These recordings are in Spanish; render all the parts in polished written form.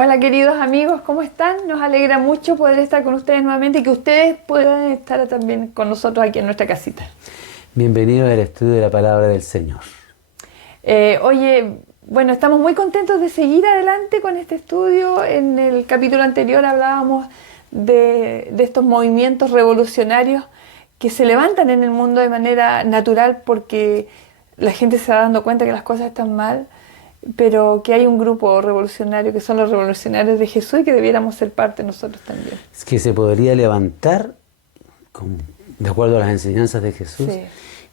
Hola queridos amigos, ¿cómo están? Nos alegra mucho poder estar con ustedes nuevamente y que ustedes puedan estar también con nosotros aquí en nuestra casita. Bienvenidos al estudio de la palabra del Señor. Bueno, estamos muy contentos de seguir adelante con este estudio. En el capítulo anterior hablábamos de estos movimientos revolucionarios que se levantan en el mundo de manera natural porque la gente se va dando cuenta que las cosas están mal, pero que hay un grupo revolucionario que son los revolucionarios de Jesús y que debiéramos ser parte nosotros también. Es que se podría levantar de acuerdo a las enseñanzas de Jesús, Sí.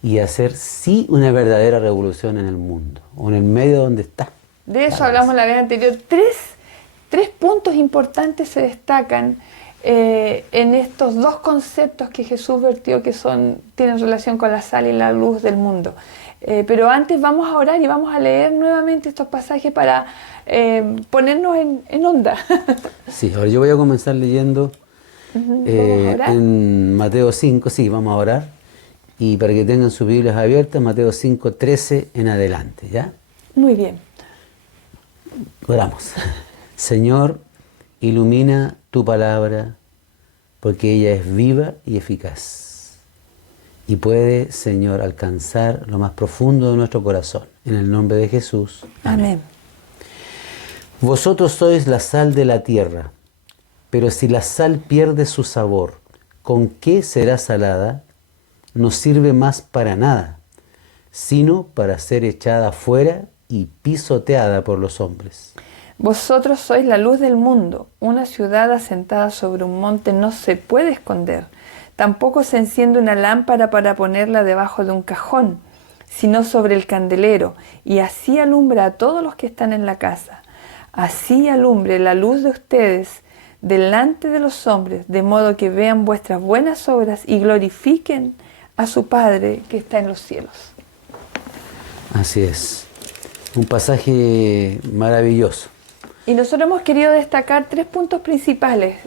Y hacer sí una verdadera revolución en el mundo o en el medio donde está. De eso hablamos la vez anterior. Tres puntos importantes se destacan en estos dos conceptos que Jesús vertió que tienen relación con la sal y la luz del mundo. Pero antes vamos a orar y vamos a leer nuevamente estos pasajes para ponernos en onda. Sí, ahora yo voy a comenzar leyendo ¿Vamos a orar? en Mateo 5, sí, vamos a orar. Y para que tengan sus Biblias abiertas, Mateo 5, 13 en adelante, ¿ya? Muy bien. Oramos. Señor, ilumina tu palabra, porque ella es viva y eficaz. Y puede, Señor, alcanzar lo más profundo de nuestro corazón. En el nombre de Jesús. Amén. Vosotros sois la sal de la tierra, pero si la sal pierde su sabor, ¿con qué será salada? No sirve más para nada, sino para ser echada fuera y pisoteada por los hombres. Vosotros sois la luz del mundo. Una ciudad asentada sobre un monte no se puede esconder. Tampoco se enciende una lámpara para ponerla debajo de un cajón, sino sobre el candelero, y así alumbra a todos los que están en la casa. Así alumbre la luz de ustedes delante de los hombres, de modo que vean vuestras buenas obras y glorifiquen a su Padre que está en los cielos. Así es. Un pasaje maravilloso. Y nosotros hemos querido destacar tres puntos principales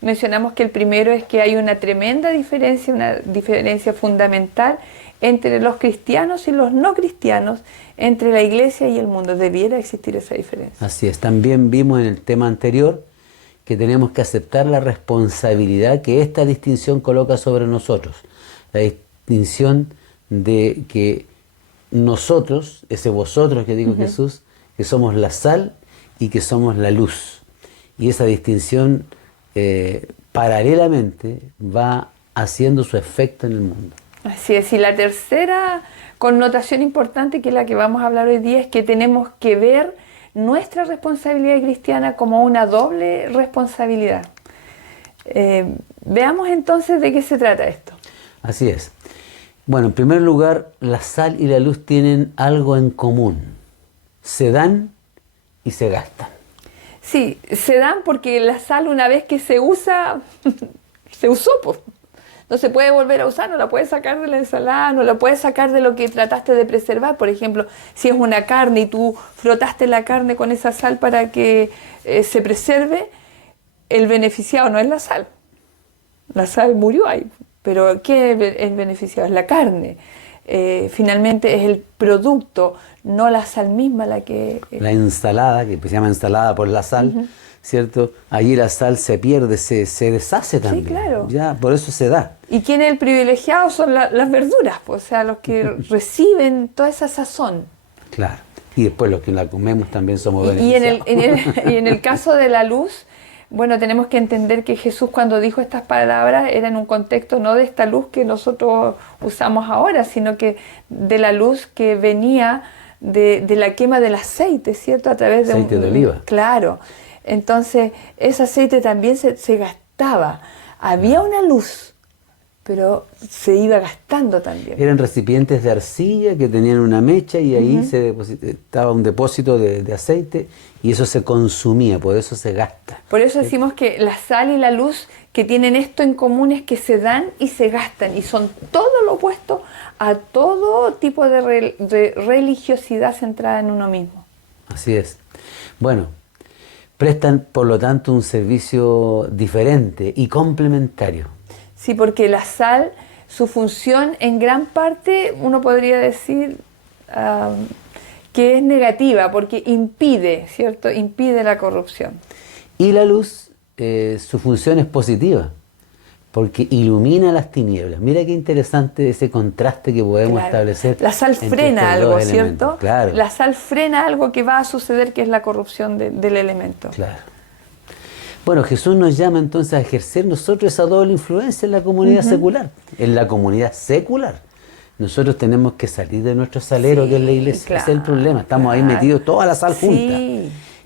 mencionamos que el primero es que hay una tremenda diferencia, una diferencia fundamental entre los cristianos y los no cristianos, entre la iglesia y el mundo. Debiera existir esa diferencia. Así es. También vimos en el tema anterior que tenemos que aceptar la responsabilidad que esta distinción coloca sobre nosotros. La distinción de que nosotros, ese vosotros que dijo Jesús, que somos la sal y que somos la luz. Y esa distinción paralelamente va haciendo su efecto en el mundo. Así es, y la tercera connotación importante, que es la que vamos a hablar hoy día, es que tenemos que ver nuestra responsabilidad cristiana como una doble responsabilidad. Veamos entonces de qué se trata esto. Así es. Bueno, en primer lugar, la sal y la luz tienen algo en común. Se dan y se gastan. Sí, se dan porque la sal, una vez que se usa, se usó, pues. No se puede volver a usar, no la puedes sacar de la ensalada, no la puedes sacar de lo que trataste de preservar. Por ejemplo, si es una carne y tú frotaste la carne con esa sal para que se preserve, el beneficiado no es la sal. La sal murió ahí, pero ¿qué es el beneficiado? Es la carne. Finalmente es el producto, no la sal misma la que... La ensalada, que se llama ensalada por la sal, ¿cierto? Allí la sal se pierde, se deshace también. Sí, claro. Ya, por eso se da. ¿Y quién es el privilegiado? Son las verduras, pues, o sea, los que reciben toda esa sazón. Claro. Y después los que la comemos también somos Y beneficiados. en el caso de la luz, bueno, tenemos que entender que Jesús, cuando dijo estas palabras, era en un contexto no de esta luz que nosotros usamos ahora, sino que de la luz que venía de la quema del aceite, ¿cierto? A través de Aceite de oliva. Claro. Entonces, ese aceite también se gastaba. Había una luz, pero se iba gastando también. Eran recipientes de arcilla que tenían una mecha y ahí estaba un depósito de aceite y eso se consumía, por eso se gasta. Por eso decimos que la sal y la luz que tienen esto en común es que se dan y se gastan y son todo lo opuesto a todo tipo de religiosidad centrada en uno mismo. Así es. Bueno, prestan por lo tanto un servicio diferente y complementario. Sí, porque la sal, su función en gran parte, uno podría decir que es negativa porque impide, ¿cierto? Impide la corrupción. Y la luz, su función es positiva, porque ilumina las tinieblas. Mira qué interesante ese contraste que podemos establecer. La sal frena algo, ¿cierto? Claro. La sal frena algo que va a suceder, que es la corrupción del elemento. Claro. Bueno, Jesús nos llama entonces a ejercer nosotros esa doble influencia en la comunidad secular. En la comunidad secular. Nosotros tenemos que salir de nuestro salero, que es la iglesia. Claro, ese es el problema. Estamos ahí metidos toda la sal junta.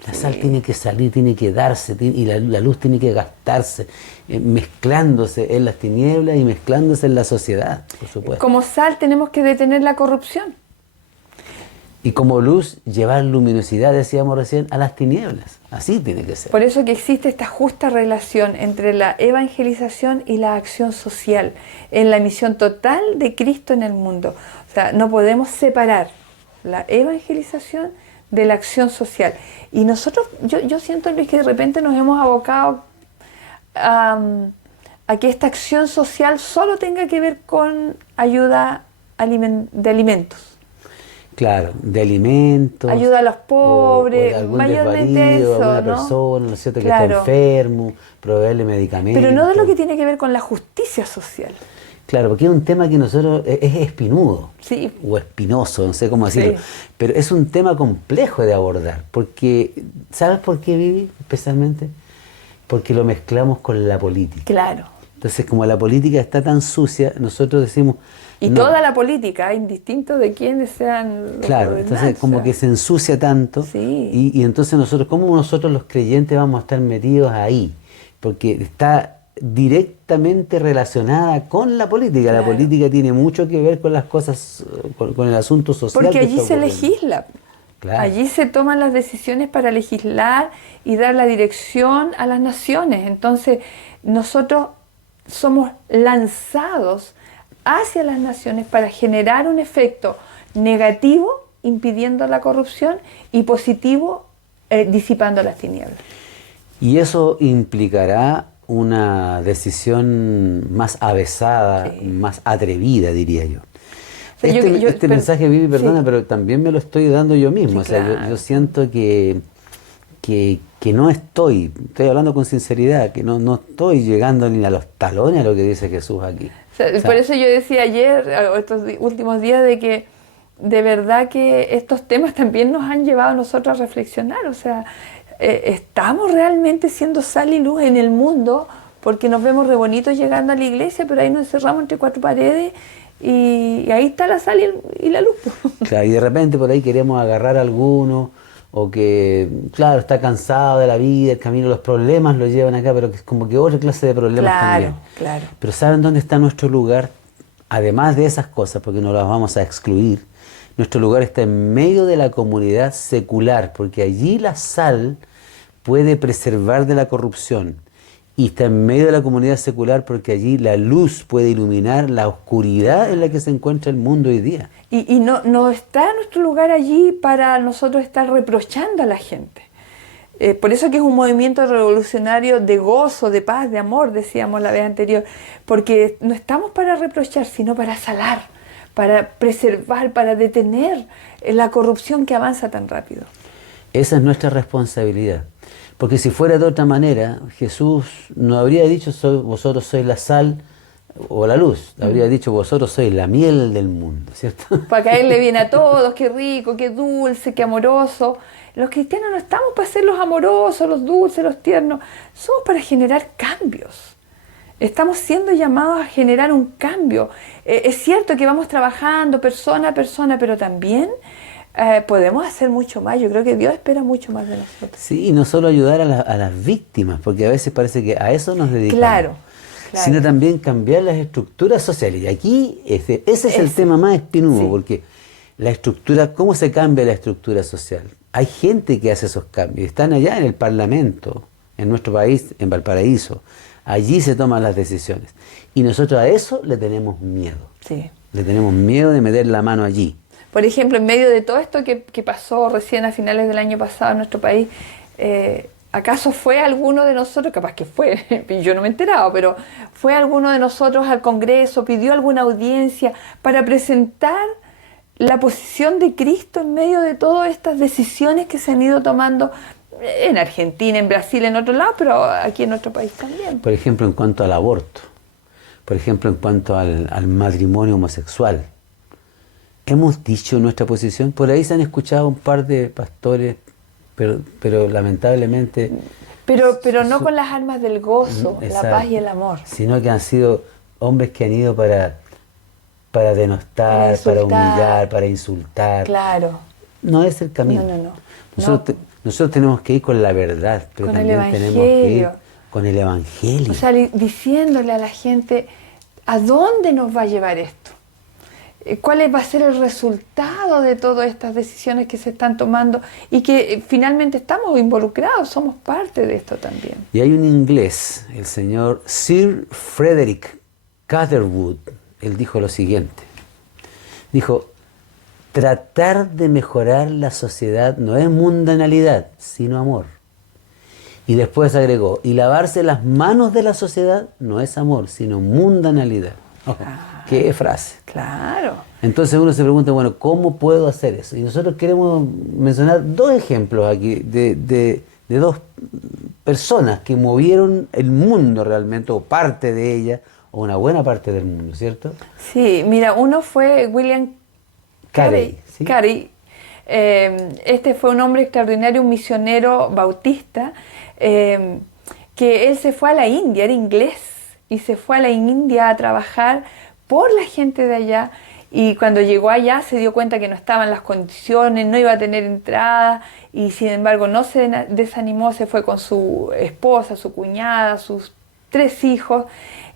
La sal tiene que salir, tiene que darse, y la luz tiene que gastarse, mezclándose en las tinieblas y mezclándose en la sociedad, por supuesto. Como sal tenemos que detener la corrupción. Y como luz, llevar luminosidad, decíamos recién, a las tinieblas. Así tiene que ser. Por eso que existe esta justa relación entre la evangelización y la acción social, en la misión total de Cristo en el mundo. O sea, no podemos separar la evangelización de la acción social. Y nosotros, yo siento, Luis, que de repente nos hemos abocado a que esta acción social solo tenga que ver con ayuda de alimentos. Claro, de alimentos. Ayuda a los pobres, o algún mayormente desvalido, eso, alguna ¿no? persona, ¿no es cierto?, que Claro. está enfermo, proveerle medicamentos. Pero no de lo que tiene que ver con la justicia social. Claro, porque es un tema que nosotros es espinudo, Sí. o espinoso, no sé cómo decirlo, Sí. pero es un tema complejo de abordar, porque, ¿sabes por qué, Vivi, especialmente? Porque lo mezclamos con la política. Claro. Entonces, como la política está tan sucia, nosotros decimos... Y no, toda la política, indistinto de quiénes sean los claro, entonces como que se ensucia tanto, Sí. y entonces nosotros, ¿cómo nosotros los creyentes vamos a estar metidos ahí? Porque está directamente relacionada con la política. Claro. La política tiene mucho que ver con las cosas, con el asunto social. Porque que allí está se ocurriendo. legisla. Claro. Allí se toman las decisiones para legislar y dar la dirección a las naciones. Entonces, nosotros somos lanzados hacia las naciones para generar un efecto negativo, impidiendo la corrupción, y positivo, disipando las tinieblas. Y eso implicará una decisión más avesada, Sí. más atrevida, diría yo. O sea, Este mensaje, Vivi, perdona, sí. pero también me lo estoy dando yo mismo. Sí, O sea, claro. yo siento que no estoy hablando con sinceridad, que no estoy llegando ni a los talones a lo que dice Jesús aquí. O sea, por eso yo decía ayer, o estos últimos días, de que de verdad que estos temas también nos han llevado a nosotros a reflexionar. O sea, estamos realmente siendo sal y luz en el mundo, porque nos vemos re bonitos llegando a la iglesia, pero ahí nos encerramos entre cuatro paredes y ahí está la sal y la luz. Claro, y de repente por ahí queremos agarrar a alguno, o que, claro, está cansado de la vida, el camino, los problemas lo llevan acá, pero que es como que otra clase de problemas también. Claro. Pero ¿saben dónde está nuestro lugar? Además de esas cosas, porque no las vamos a excluir, nuestro lugar está en medio de la comunidad secular, porque allí la sal puede preservar de la corrupción. Y está en medio de la comunidad secular porque allí la luz puede iluminar la oscuridad en la que se encuentra el mundo hoy día. Y no está nuestro lugar allí para nosotros estar reprochando a la gente. Por eso que es un movimiento revolucionario de gozo, de paz, de amor, decíamos la vez anterior. Porque no estamos para reprochar, sino para salar, para preservar, para detener la corrupción que avanza tan rápido. Esa es nuestra responsabilidad. Porque si fuera de otra manera, Jesús no habría dicho vosotros sois la sal o la luz, habría dicho vosotros sois la miel del mundo, ¿cierto? Para caerle bien a todos, qué rico, qué dulce, qué amoroso. Los cristianos no estamos para ser los amorosos, los dulces, los tiernos, somos para generar cambios. Estamos siendo llamados a generar un cambio. Es cierto que vamos trabajando persona a persona, pero también podemos hacer mucho más. Yo creo que Dios espera mucho más de nosotros. Sí, y no solo ayudar a las víctimas, porque a veces parece que a eso nos dedicamos. Claro. Sino también cambiar las estructuras sociales. Y aquí ese es el tema más espinudo, Sí. porque la estructura, ¿cómo se cambia la estructura social? Hay gente que hace esos cambios, están allá en el Parlamento, en nuestro país, en Valparaíso. Allí se toman las decisiones. Y nosotros a eso le tenemos miedo. Sí. Le tenemos miedo de meter la mano allí. Por ejemplo, en medio de todo esto que pasó recién a finales del año pasado en nuestro país, ¿acaso fue alguno de nosotros, capaz que fue, yo no me he enterado, pero fue alguno de nosotros al Congreso, pidió alguna audiencia para presentar la posición de Cristo en medio de todas estas decisiones que se han ido tomando en Argentina, en Brasil, en otro lado, pero aquí en nuestro país también. Por ejemplo, en cuanto al aborto, por ejemplo, en cuanto al matrimonio homosexual. Hemos dicho nuestra posición, por ahí se han escuchado un par de pastores, pero lamentablemente... Pero no con las armas del gozo, exacto, la paz y el amor. Sino que han sido hombres que han ido para denostar, para humillar, para insultar. Claro. No es el camino. No. Nosotros tenemos que ir con la verdad, pero con también tenemos que ir con el Evangelio. O sea, diciéndole a la gente a dónde nos va a llevar esto. ¿Cuál va a ser el resultado de todas estas decisiones que se están tomando y que finalmente estamos involucrados, somos parte de esto también? Y hay un inglés, el señor Sir Frederick Catherwood, él dijo lo siguiente, dijo, tratar de mejorar la sociedad no es mundanalidad, sino amor. Y después agregó, y lavarse las manos de la sociedad no es amor, sino mundanalidad. ¡Qué frase! Claro. Entonces uno se pregunta, bueno, ¿cómo puedo hacer eso? Y nosotros queremos mencionar dos ejemplos aquí de dos personas que movieron el mundo realmente, o parte de ella, o una buena parte del mundo, ¿cierto? Sí, mira, uno fue William Carey. ¿sí? Carey. Este fue un hombre extraordinario, un misionero bautista, que él se fue a la India, era inglés, y se fue a la India a trabajar por la gente de allá, y cuando llegó allá se dio cuenta que no estaban las condiciones, no iba a tener entrada, y sin embargo no se desanimó, se fue con su esposa, su cuñada, sus 3 hijos,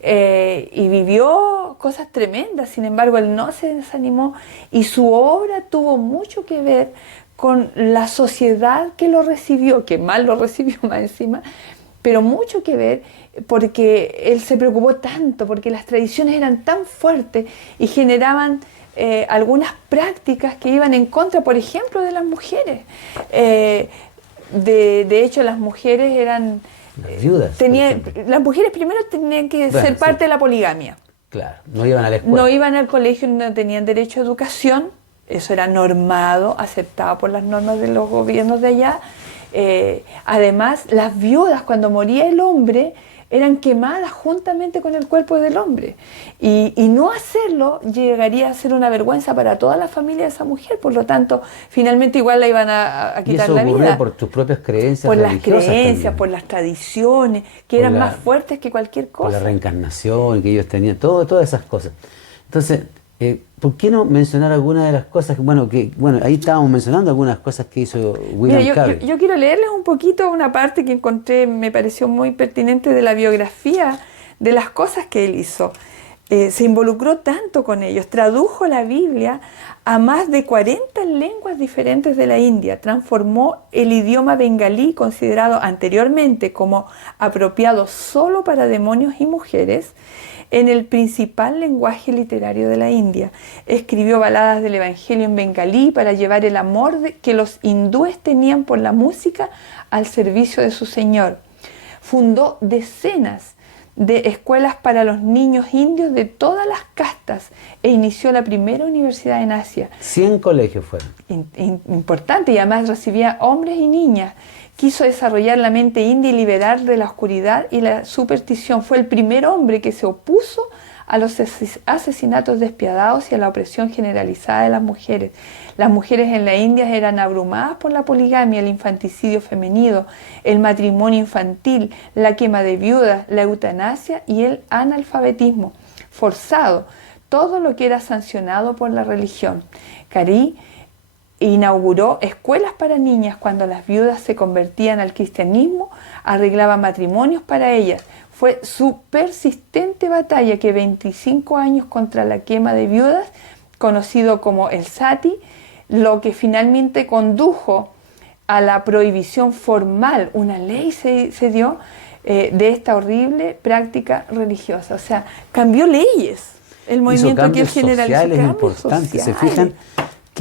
y vivió cosas tremendas. Sin embargo, él no se desanimó, y su obra tuvo mucho que ver con la sociedad que lo recibió, que mal lo recibió más encima, pero mucho que ver porque él se preocupó tanto, porque las tradiciones eran tan fuertes y generaban algunas prácticas que iban en contra, por ejemplo, de las mujeres. De hecho, las mujeres eran... Las viudas. Las mujeres primero tenían que ser parte de la poligamia. Claro, no iban a la escuela. No iban al colegio, no tenían derecho a educación. Eso era normado, aceptado por las normas de los gobiernos de allá. Además, las viudas, cuando moría el hombre, eran quemadas juntamente con el cuerpo del hombre. Y no hacerlo llegaría a ser una vergüenza para toda la familia de esa mujer. Por lo tanto, finalmente igual la iban a quitar la vida. ¿Y eso ocurre por tus propias creencias religiosas? Por las creencias, también, por las tradiciones, que eran más fuertes que cualquier cosa. Por la reencarnación que ellos tenían, todas esas cosas. Entonces, ¿por qué no mencionar algunas de las cosas? Bueno, ahí estábamos mencionando algunas cosas que hizo William Carey. Yo quiero leerles un poquito una parte que encontré, me pareció muy pertinente, de la biografía de las cosas que él hizo. Se involucró tanto con ellos, tradujo la Biblia a más de 40 lenguas diferentes de la India, transformó el idioma bengalí, considerado anteriormente como apropiado solo para demonios y mujeres, en el principal lenguaje literario de la India. Escribió baladas del Evangelio en bengalí para llevar el amor que los hindúes tenían por la música al servicio de su Señor. Fundó decenas de escuelas para los niños indios de todas las castas e inició la primera universidad en Asia. 100 colegios fueron. Importante, y además recibía hombres y niñas. Quiso desarrollar la mente india y liberar de la oscuridad y la superstición. Fue el primer hombre que se opuso a los asesinatos despiadados y a la opresión generalizada de las mujeres. Las mujeres en la India eran abrumadas por la poligamia, el infanticidio femenino, el matrimonio infantil, la quema de viudas, la eutanasia y el analfabetismo forzado, todo lo que era sancionado por la religión. Carey inauguró escuelas para niñas. Cuando las viudas se convertían al cristianismo, arreglaba matrimonios para ellas. Fue su persistente batalla que 25 años contra la quema de viudas, conocido como el sati, lo que finalmente condujo a la prohibición formal, una ley se dio de esta horrible práctica religiosa. O sea, cambió leyes. El movimiento que él generalizó, cambios sociales importantes. Se fijan,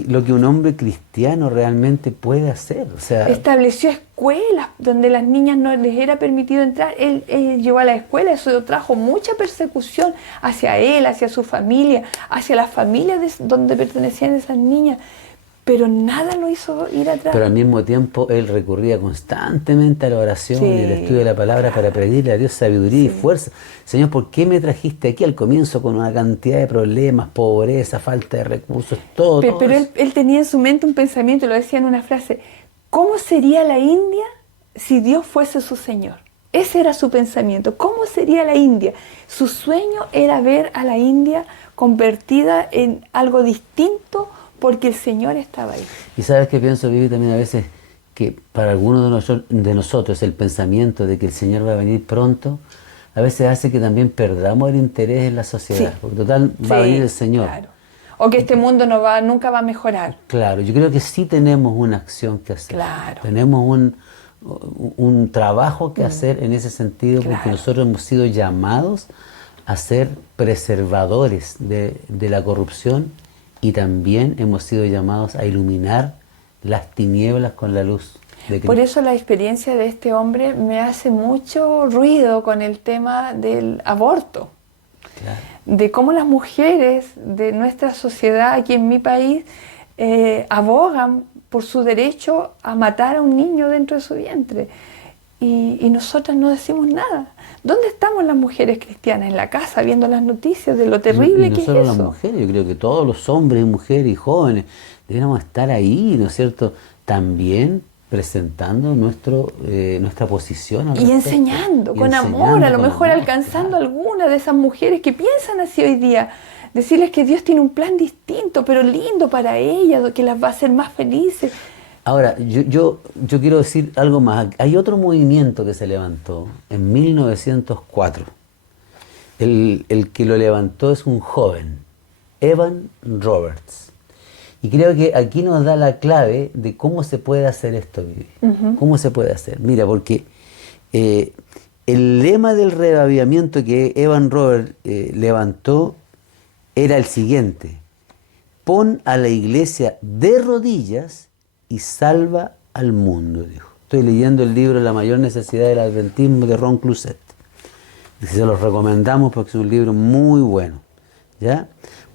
lo que un hombre cristiano realmente puede hacer. O sea, estableció escuelas donde las niñas no les era permitido entrar. Él llegó a la escuela, eso trajo mucha persecución hacia él, hacia su familia, hacia las familias donde pertenecían esas niñas. Pero nada lo hizo ir atrás. Pero al mismo tiempo él recurría constantemente a la oración y el estudio de la palabra para pedirle a Dios sabiduría y fuerza. Señor, ¿por qué me trajiste aquí al comienzo con una cantidad de problemas, pobreza, falta de recursos, todo? Pero él tenía en su mente un pensamiento, lo decía en una frase: ¿cómo sería la India si Dios fuese su Señor? Ese era su pensamiento. ¿Cómo sería la India? Su sueño era ver a la India convertida en algo distinto, porque el Señor estaba ahí. Y sabes que pienso, Vivi, también a veces que para algunos de nosotros el pensamiento de que el Señor va a venir pronto, a veces hace que también perdamos el interés en la sociedad. Sí. Porque total va a venir el Señor. Claro. O que este mundo nunca va a mejorar. Claro, yo creo que sí tenemos una acción que hacer. Claro. Tenemos un trabajo que hacer en ese sentido, porque nosotros hemos sido llamados a ser preservadores de la corrupción. Y también hemos sido llamados a iluminar las tinieblas con la luz de Cristo. Por eso la experiencia de este hombre me hace mucho ruido con el tema del aborto. Claro. De cómo las mujeres de nuestra sociedad aquí en mi país abogan por su derecho a matar a un niño dentro de su vientre. Y nosotras no decimos nada. ¿Dónde estamos las mujeres cristianas? En la casa, viendo las noticias de lo terrible que es eso. No solo las mujeres, yo creo que todos los hombres y mujeres y jóvenes deberíamos estar ahí, ¿no es cierto? También presentando nuestra posición. Y enseñando, con amor, a lo mejor alcanzando a alguna de esas mujeres que piensan así hoy día. Decirles que Dios tiene un plan distinto, pero lindo para ellas, que las va a hacer más felices. Ahora, yo quiero decir algo más. Hay otro movimiento que se levantó en 1904. El que lo levantó es un joven, Evan Roberts. Y creo que aquí nos da la clave de cómo se puede hacer esto, Vivi. ¿Cómo se puede hacer? Mira, porque el lema del reavivamiento que Evan Roberts levantó era el siguiente: pon a la iglesia de rodillas y salva al mundo, dijo. Estoy leyendo el libro La mayor necesidad del adventismo de Ron Cluzet. Se los recomendamos porque es un libro muy bueno. ¿Ya?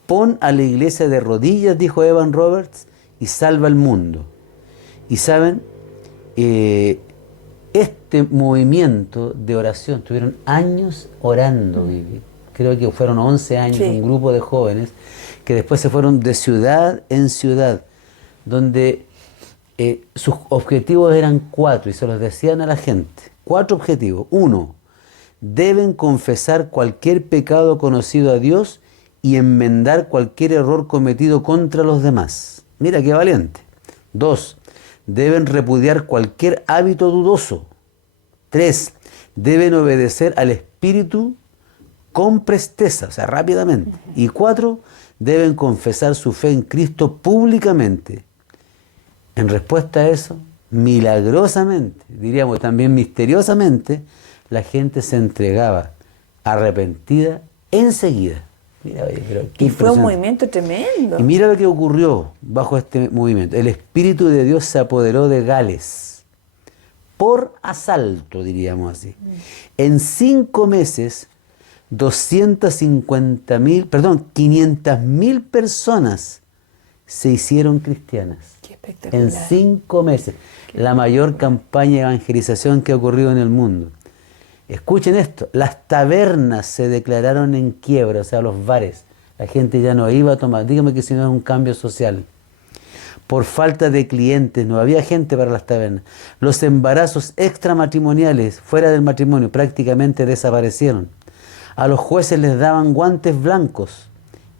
Pon a la iglesia de rodillas, dijo Evan Roberts, y salva al mundo. Y saben, este movimiento de oración, tuvieron años orando, Vivi. Creo que fueron 11 años, un grupo de jóvenes que después se fueron de ciudad en ciudad, donde sus objetivos eran 4 y se los decían a la gente. 4 objetivos. 1, deben confesar cualquier pecado conocido a Dios y enmendar cualquier error cometido contra los demás. Mira qué valiente. 2, deben repudiar cualquier hábito dudoso. 3, deben obedecer al Espíritu con presteza, o sea, rápidamente. Y 4, deben confesar su fe en Cristo públicamente. En respuesta a eso, milagrosamente, diríamos también misteriosamente, la gente se entregaba arrepentida enseguida. Mira, oye, pero y fue un movimiento tremendo. Y mira lo que ocurrió bajo este movimiento. El Espíritu de Dios se apoderó de Gales por asalto, diríamos así. En 5 meses, 500.000 personas se hicieron cristianas. Qué espectacular. En 5 meses. La mayor campaña de evangelización que ha ocurrido en el mundo. Escuchen esto, las tabernas se declararon en quiebra, o sea, los bares. La gente ya no iba a tomar. Dígame que si no es un cambio social. Por falta de clientes, no había gente para las tabernas. Los embarazos extramatrimoniales, fuera del matrimonio, prácticamente desaparecieron. A los jueces les daban guantes blancos.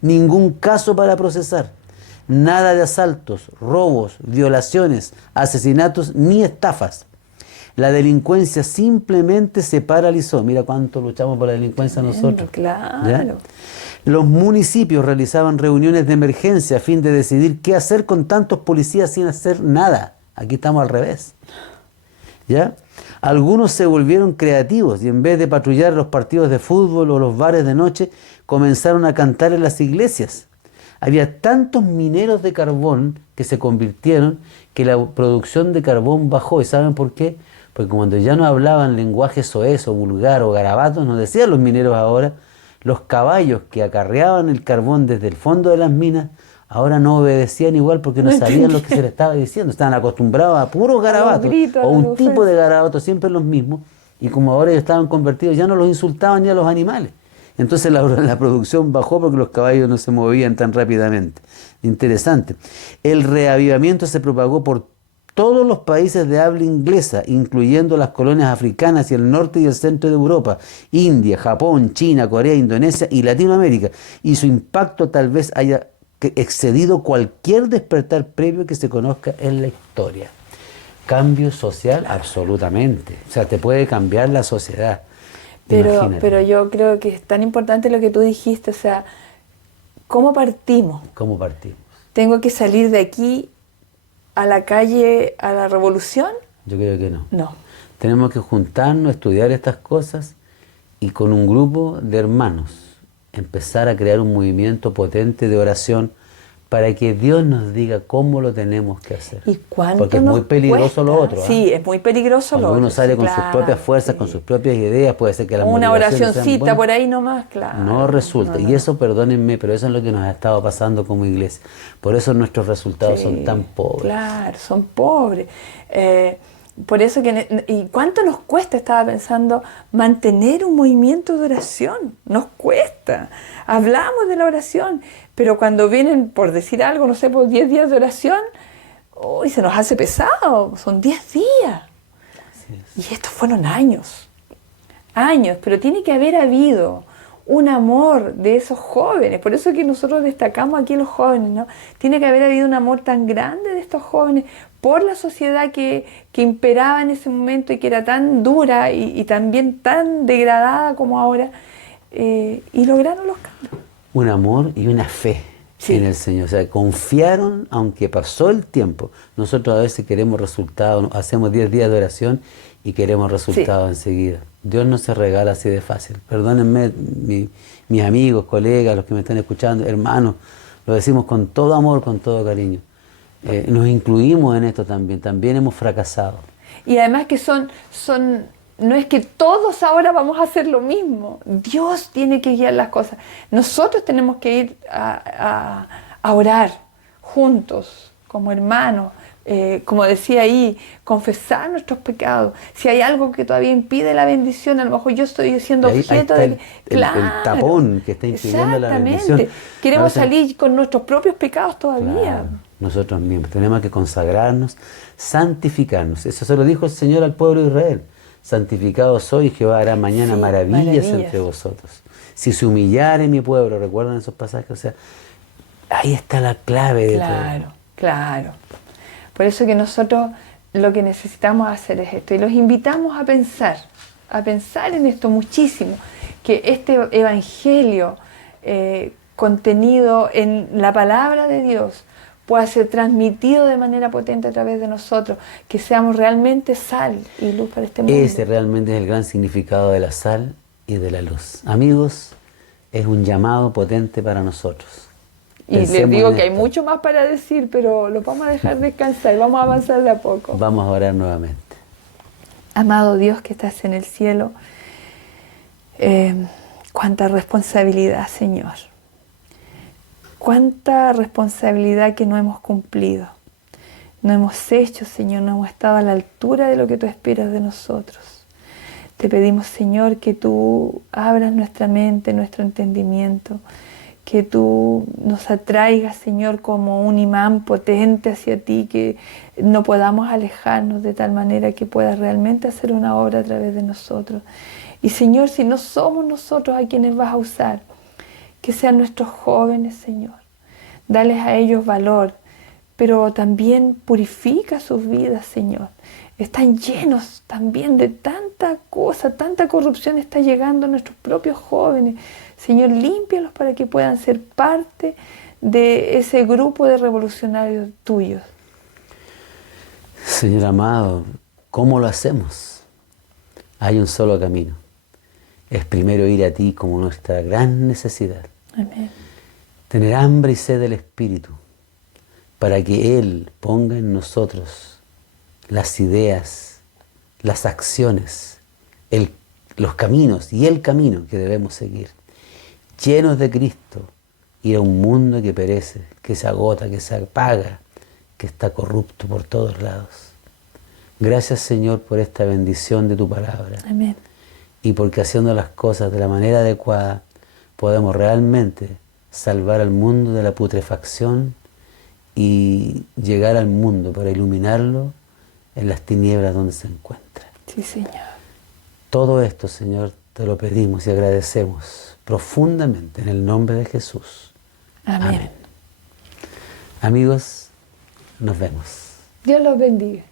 Ningún caso para procesar. Nada de asaltos, robos, violaciones, asesinatos ni estafas. La delincuencia simplemente se paralizó. Mira cuánto luchamos por la delincuencia nosotros. Claro. ¿Ya? Los municipios realizaban reuniones de emergencia a fin de decidir qué hacer con tantos policías sin hacer nada. Aquí estamos al revés. ¿Ya? Algunos se volvieron creativos y en vez de patrullar los partidos de fútbol o los bares de noche, comenzaron a cantar en las iglesias. Había tantos mineros de carbón que se convirtieron que la producción de carbón bajó. ¿Y saben por qué? Porque cuando ya no hablaban lenguaje soez o vulgar o garabatos, nos decían los mineros ahora, los caballos que acarreaban el carbón desde el fondo de las minas, ahora no obedecían igual porque no sabían lo que se les estaba diciendo. Estaban acostumbrados a puros garabatos o un tipo de garabatos, siempre los mismos. Y como ahora ellos estaban convertidos, ya no los insultaban ni a los animales. Entonces la producción bajó porque los caballos no se movían tan rápidamente. Interesante. El reavivamiento se propagó por todos los países de habla inglesa, incluyendo las colonias africanas y el norte y el centro de Europa, India, Japón, China, Corea, Indonesia y Latinoamérica. Y su impacto tal vez haya excedido cualquier despertar previo que se conozca en la historia. Cambio social, absolutamente. O sea, te puede cambiar la sociedad. Pero yo creo que es tan importante lo que tú dijiste, o sea, ¿cómo partimos? ¿Cómo partimos? ¿Tengo que salir de aquí a la calle, a la revolución? Yo creo que no. No. Tenemos que juntarnos, estudiar estas cosas y con un grupo de hermanos empezar a crear un movimiento potente de oración para que Dios nos diga cómo lo tenemos que hacer. ¿Y cuánto Porque es muy peligroso lo otro. Sí, es muy peligroso lo otro. Cuando uno sale con claro, sus propias fuerzas, sí. con sus propias ideas, puede ser que las una motivaciones oracioncita sean buenas, por ahí nomás, claro. no resulta. No. Y eso, perdónenme, pero eso es lo que nos ha estado pasando como iglesia. Por eso nuestros resultados son tan pobres. Claro, son pobres. Por eso ¿y cuánto nos cuesta? Estaba pensando, mantener un movimiento de oración. Nos cuesta. Hablamos de la oración, pero cuando vienen, por decir algo, no sé, por 10 días de oración, uy, se nos hace pesado. Son 10 días. Y estos fueron años, pero tiene que haber habido un amor de esos jóvenes. Por eso que nosotros destacamos aquí los jóvenes, ¿no? Tiene que haber habido un amor tan grande de estos jóvenes por la sociedad que imperaba en ese momento y que era tan dura y también tan degradada como ahora, y lograron los cambios. Un amor y una fe en el Señor. O sea, confiaron aunque pasó el tiempo. Nosotros a veces queremos resultados, hacemos 10 días de oración y queremos resultados enseguida. Dios no se regala así de fácil. Perdónenme, mis amigos, colegas, los que me están escuchando, hermanos, lo decimos con todo amor, con todo cariño. Nos incluimos en esto también. También hemos fracasado. Y además que no es que todos ahora vamos a hacer lo mismo. Dios tiene que guiar las cosas. Nosotros tenemos que ir a orar juntos, como hermanos. Como decía ahí, confesar nuestros pecados. Si hay algo que todavía impide la bendición, a lo mejor yo estoy siendo objeto de... el tapón que está impidiendo la bendición. Queremos salir con nuestros propios pecados todavía. Claro, nosotros mismos tenemos que consagrarnos, santificarnos. Eso se lo dijo el Señor al pueblo de Israel. Santificado soy, Jehová hará mañana maravillas entre vosotros. Si se humillare mi pueblo, ¿recuerdan esos pasajes? O sea, ahí está la clave de todo. Claro. Por eso que nosotros lo que necesitamos hacer es esto. Y los invitamos a pensar en esto muchísimo. Que este evangelio contenido en la palabra de Dios pueda ser transmitido de manera potente a través de nosotros. Que seamos realmente sal y luz para este mundo. Ese realmente es el gran significado de la sal y de la luz. Amigos, es un llamado potente para nosotros. Y les digo que hay mucho más para decir, pero lo vamos a dejar descansar y vamos a avanzar de a poco. Vamos a orar nuevamente. Amado Dios que estás en el cielo, cuánta responsabilidad, Señor. Cuánta responsabilidad que no hemos cumplido. No hemos hecho, Señor, no hemos estado a la altura de lo que tú esperas de nosotros. Te pedimos, Señor, que tú abras nuestra mente, nuestro entendimiento, que tú nos atraigas, Señor, como un imán potente hacia ti, que no podamos alejarnos de tal manera que puedas realmente hacer una obra a través de nosotros. Y, Señor, si no somos nosotros a quienes vas a usar, que sean nuestros jóvenes, Señor. Dales a ellos valor, pero también purifica sus vidas, Señor. Están llenos también de tanta cosa, tanta corrupción está llegando a nuestros propios jóvenes. Señor, límpialos para que puedan ser parte de ese grupo de revolucionarios tuyos. Señor amado, ¿cómo lo hacemos? Hay un solo camino. Es primero ir a ti como nuestra gran necesidad. Amén. tener hambre y sed del Espíritu, para que Él ponga en nosotros las ideas, las acciones, los caminos y el camino que debemos seguir. Llenos de Cristo, ir a un mundo que perece, que se agota, que se apaga, que está corrupto por todos lados. Gracias, Señor, por esta bendición de tu palabra. Amén. Y porque haciendo las cosas de la manera adecuada podemos realmente salvar al mundo de la putrefacción y llegar al mundo para iluminarlo en las tinieblas donde se encuentra. Sí, Señor. Todo esto, Señor, te lo pedimos y agradecemos profundamente en el nombre de Jesús. Amén. Amigos, nos vemos. Dios los bendiga.